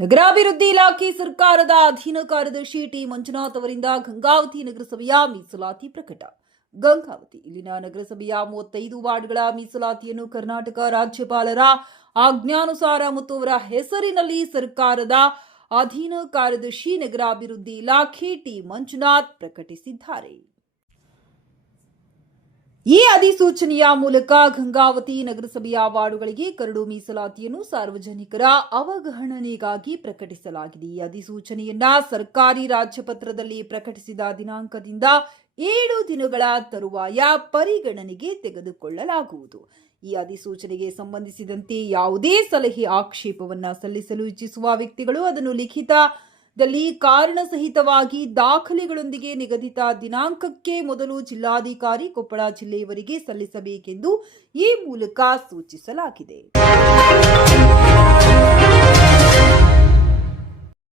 ನಗರಾಭಿವೃದ್ಧಿ ಇಲಾಖೆ ಸರ್ಕಾರದ ಅಧೀನ ಕಾರ್ಯದರ್ಶಿ ಟಿ. ಮಂಜುನಾಥ್ ಅವರಿಂದ ಗಂಗಾವತಿ ನಗರಸಭೆಯ ಮೀಸಲಾತಿ ಪ್ರಕಟ. ಗಂಗಾವತಿ, ಇಲ್ಲಿನ ನಗರಸಭೆಯ ಮೂವತ್ತೈದು ವಾರ್ಡ್ಗಳ ಮೀಸಲಾತಿಯನ್ನು ಕರ್ನಾಟಕ ರಾಜ್ಯಪಾಲರ ಆಜ್ಞಾನುಸಾರ ಮತ್ತು ಅವರ ಹೆಸರಿನಲ್ಲಿ ಸರ್ಕಾರದ ಅಧೀನ ಕಾರ್ಯದರ್ಶಿ ನಗರಾಭಿವೃದ್ಧಿ ಇಲಾಖೆ ಟಿ. ಮಂಜುನಾಥ್ ಪ್ರಕಟಿಸಿದ್ದಾರೆ. ಈ ಅಧಿಸೂಚನೆಯ ಮೂಲಕ ಗಂಗಾವತಿ ನಗರಸಭೆಯ ವಾರ್ಡುಗಳಿಗೆ ಕರಡು ಮೀಸಲಾತಿಯನ್ನು ಸಾರ್ವಜನಿಕರ ಅವಗಹಣನೆಗಾಗಿ ಪ್ರಕಟಿಸಲಾಗಿದೆ. ಈ ಅಧಿಸೂಚನೆಯನ್ನ ಸರ್ಕಾರಿ ರಾಜ್ಯಪತ್ರದಲ್ಲಿ ಪ್ರಕಟಿಸಿದ ದಿನಾಂಕದಿಂದ ಏಳು ದಿನಗಳ ತರುವಾಯ ಪರಿಗಣನೆಗೆ ತೆಗೆದುಕೊಳ್ಳಲಾಗುವುದು. ಈ ಅಧಿಸೂಚನೆಗೆ ಸಂಬಂಧಿಸಿದಂತೆ ಯಾವುದೇ ಸಲಹೆ ಆಕ್ಷೇಪವನ್ನು ಸಲ್ಲಿಸಲು ಇಚ್ಛಿಸುವ ವ್ಯಕ್ತಿಗಳು ಅದನ್ನು ಲಿಖಿತದಲ್ಲಿ ಕಾರಣ ಸಹಿತವಾಗಿ ದಾಖಲೆಗಳೊಂದಿಗೆ ನಿಗದಿತ ದಿನಾಂಕಕ್ಕೆ ಮೊದಲು ಜಿಲ್ಲಾಧಿಕಾರಿ ಕೊಪ್ಪಳ ಜಿಲ್ಲೆಯವರಿಗೆ ಸಲ್ಲಿಸಬೇಕೆಂದು ಈ ಮೂಲಕ ಸೂಚಿಸಲಾಗಿದೆ.